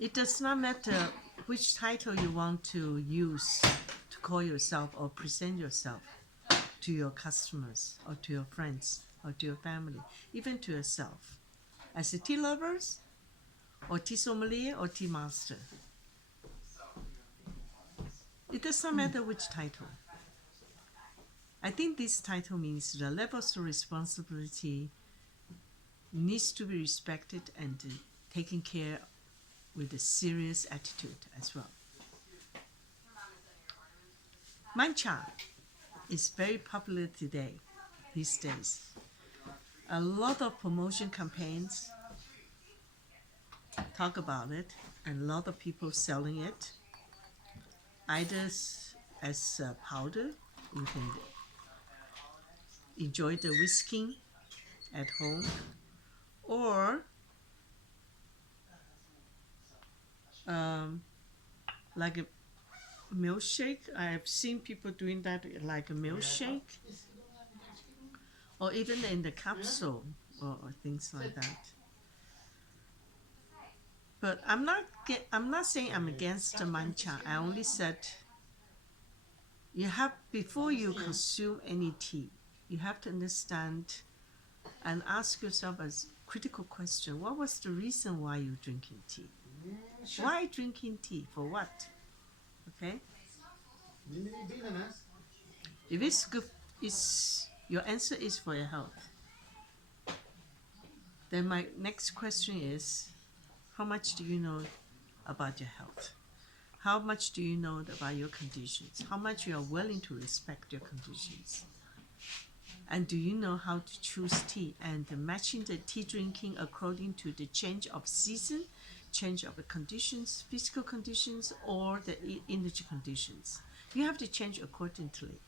It does not matter which title you want to use to call yourself or present yourself to your customers or to your friends or to your family, even to yourself. As a tea lovers or tea sommelier or tea master. It does not matter which title. I think this title means the levels of responsibility needs to be respected and taken care with a serious attitude as well. Mancha is very popular today, these days. A lot of promotion campaigns talk about it, and a lot of people selling it. Either as a powder, you can enjoy the whisking at home, or um, like a milkshake. I have seen people doing that like a milkshake, or even in the capsule or things like that. But I'm not saying I'm against the mancha. I only said you have before you consume any tea, you have to understand and ask yourself a critical question: what was the reason why you're drinking tea? Why drinking tea? For what? Okay. If it's good, is your answer is for your health. Then my next question is, how much do you know about your health? How much do you know about your conditions? How much you are willing to respect your conditions? And do you know how to choose tea and matching the tea drinking according to the change of season, change of the conditions, physical conditions, or the energy conditions? You have to change accordingly.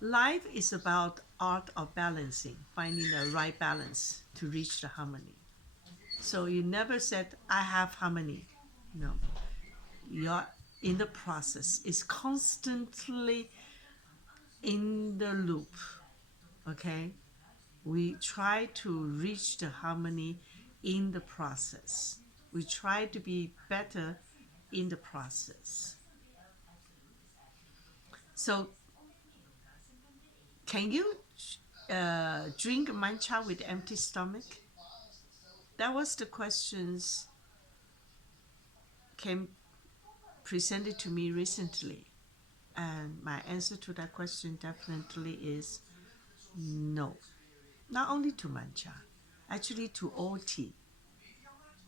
Life is about art of balancing, finding the right balance to reach the harmony. So you never said, I have harmony. No. You're in the process. It's constantly in the loop. Okay? We try to reach the harmony in the process. We try to be better in the process. So, can you drink mancha with empty stomach? That was the questions came presented to me recently, and my answer to that question definitely is no. Not only to mancha, actually to all tea.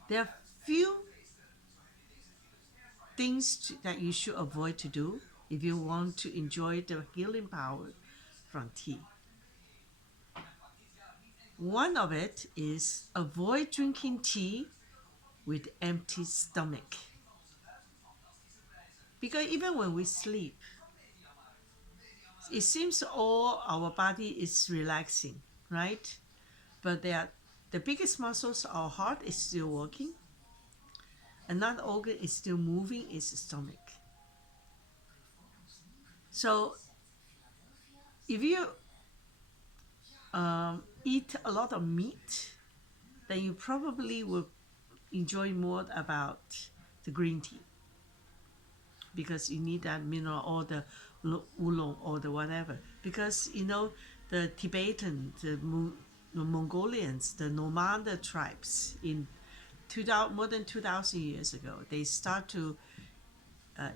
There are few things that you should avoid to do if you want to enjoy the healing power from tea. One of it is avoid drinking tea with empty stomach. Because even when we sleep, it seems all our body is relaxing, right? But the biggest muscles, our heart is still working. Another organ is still moving, is the stomach. So if you eat a lot of meat, then you probably will enjoy more about the green tea because you need that mineral or the oolong or the whatever. Because the Tibetan, the Mongolians, the nomad tribes in 2000, more than 2,000 years ago, they start to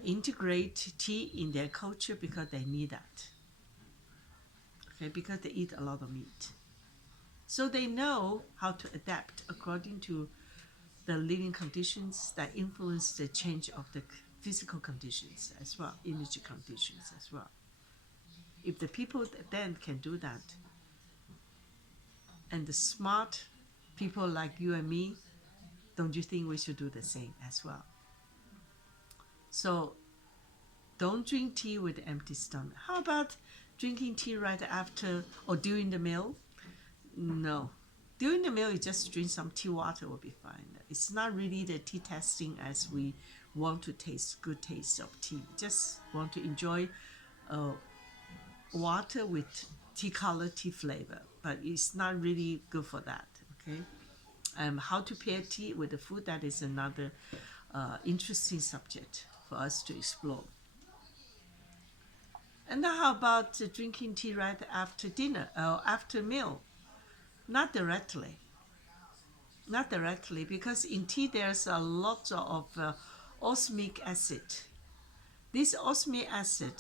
integrate tea in their culture because they need that. Okay, because they eat a lot of meat. So they know how to adapt according to the living conditions that influence the change of the physical conditions as well, energy conditions as well. If the people then can do that, and the smart people like you and me, don't you think we should do the same as well? So don't drink tea with empty stomach. How about drinking tea right after or during the meal? No. During the meal, you just drink some tea water will be fine. It's not really the tea tasting as we want to taste good taste of tea. Just want to enjoy water with tea color, tea flavor, but it's not really good for that. Okay. How to pair tea with the food, that is another interesting subject for us to explore. And now how about drinking tea right after dinner or after meal? Not directly. Not directly, because in tea there's a lot of osmic acid. This osmic acid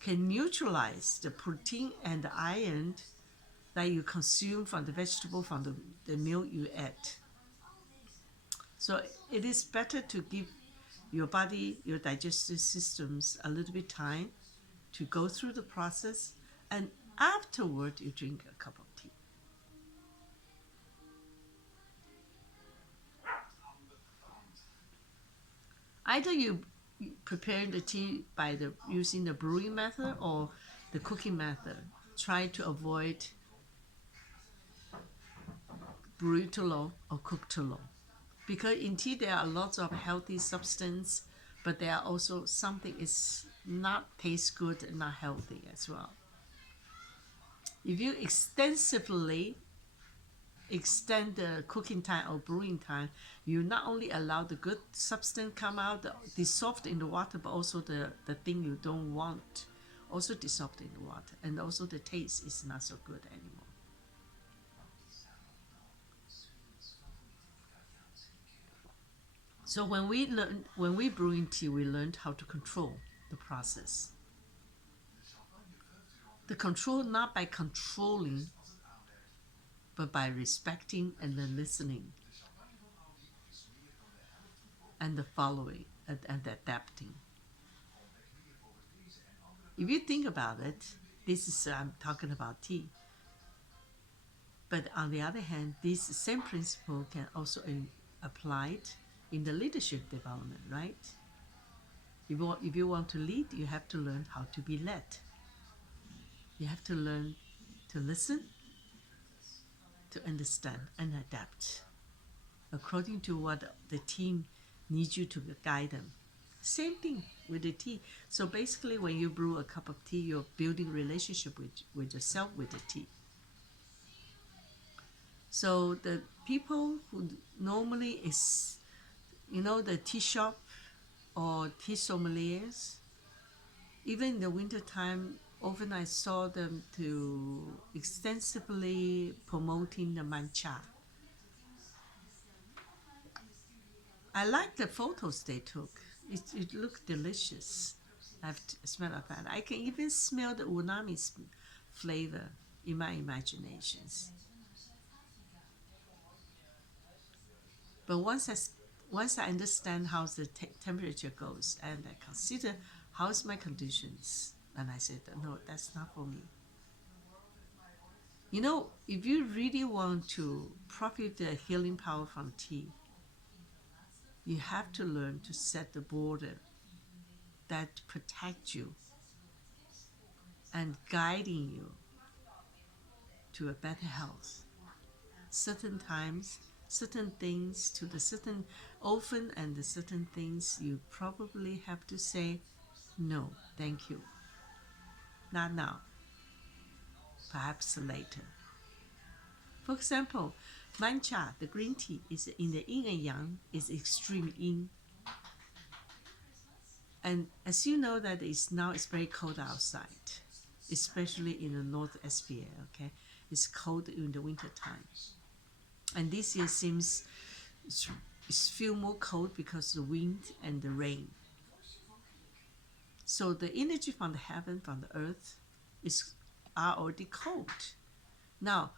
can neutralize the protein and the iron that you consume from the vegetable, from the meal you ate. So it is better to give your body, your digestive systems a little bit time to go through the process, and afterward you drink a cup of tea. Either you prepare the tea by using the brewing method or the cooking method. Try to avoid brew too long or cook too long, because in tea there are lots of healthy substance, but there are also something is not taste good and not healthy as well. If you extensively extend the cooking time or brewing time, you not only allow the good substance come out, dissolved in the water, but also the thing you don't want also dissolved in the water, and also the taste is not so good anymore. So when we brewing tea, we learned how to control the process. The control not by controlling, but by respecting and then listening and the following and adapting. If you think about it, this is I'm talking about tea. But on the other hand, this same principle can also be applied in the leadership development, right? If you want to lead, you have to learn how to be led. You have to learn to listen, to understand, and adapt according to what the team needs you to guide them. Same thing with the tea. So basically, when you brew a cup of tea, you're building relationship with yourself with the tea. So the people who normally is, the tea shop or tea sommeliers, even in the winter time, often I saw them to extensively promoting the mancha. I like the photos they took. It looked delicious. I've smelled of that. I can even smell the unami flavor in my imaginations. But once I understand how the temperature goes and I consider how's my conditions, and I said, no, that's not for me. If you really want to profit the healing power from tea, you have to learn to set the border that protect you and guiding you to a better health. Certain times, certain things to the certain often and the certain things you probably have to say no, thank you. Not now. Perhaps later. For example, mancha, the green tea, is in the yin and yang, is extreme yin. And as you know that it's very cold outside, especially in the North SPA, okay? It's cold in the winter time. And this year seems it's feel more cold because of the wind and the rain. So the energy from the heaven, from the earth, are already cold. Now,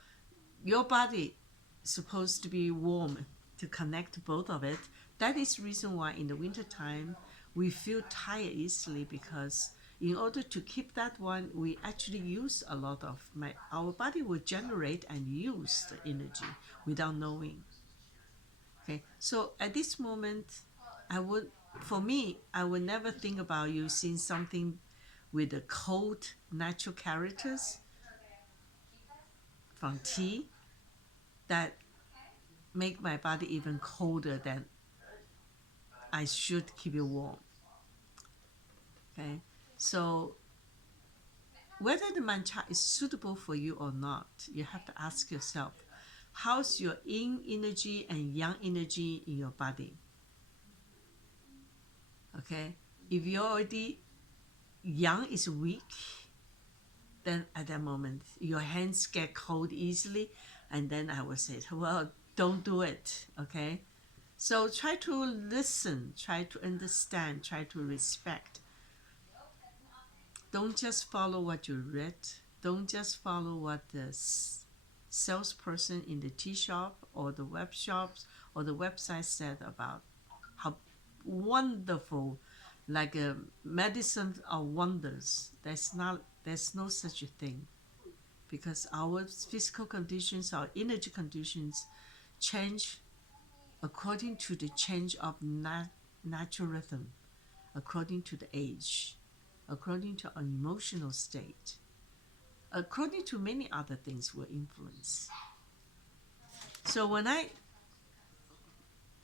your body is supposed to be warm to connect both of it. That is the reason why in the winter time we feel tired easily, because in order to keep that one, we actually use a lot of our body will generate and use the energy without knowing. Okay, so at this moment, for me, I would never think about using something with the cold natural characters from tea that make my body even colder than I should keep it warm. Okay, so whether the mancha is suitable for you or not, you have to ask yourself, how's your yin energy and yang energy in your body. Okay, if you're already yang is weak, then at that moment your hands get cold easily, and then I would say, well, don't do it. Okay, so try to listen, try to understand, try to respect. Don't just follow what you read. Don't just follow what the salesperson in the tea shop or the web shops or the website said about how wonderful, like a medicine of wonders. There's no such a thing, because our physical conditions, our energy conditions change according to the change of natural rhythm, according to the age, according to our emotional state, according to many other things will influence. So when I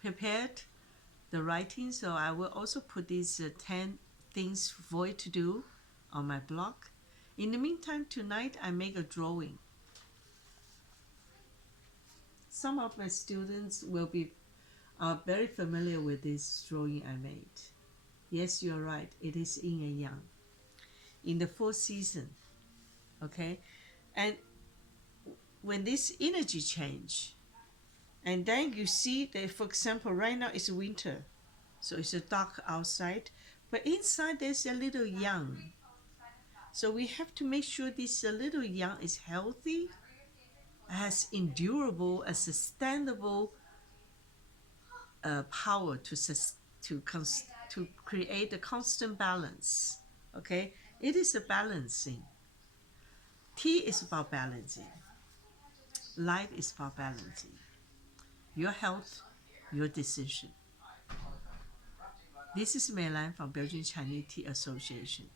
prepared the writing, so I will also put these 10 things for you to do on my blog. In the meantime, tonight I make a drawing. Some of my students will be very familiar with this drawing I made. Yes, you're right. It is yin and yang in the 4th season. Okay, and when this energy change, and then you see that, for example, right now it's winter, so it's dark outside, but inside there's a little yang. So we have to make sure this little yang is healthy, has endurable, a sustainable power to create a constant balance. Okay, it is a balancing. Tea is about balancing. Life is about balancing. Your health, your decision. This is Mei Lan from Belgian Chinese Tea Association.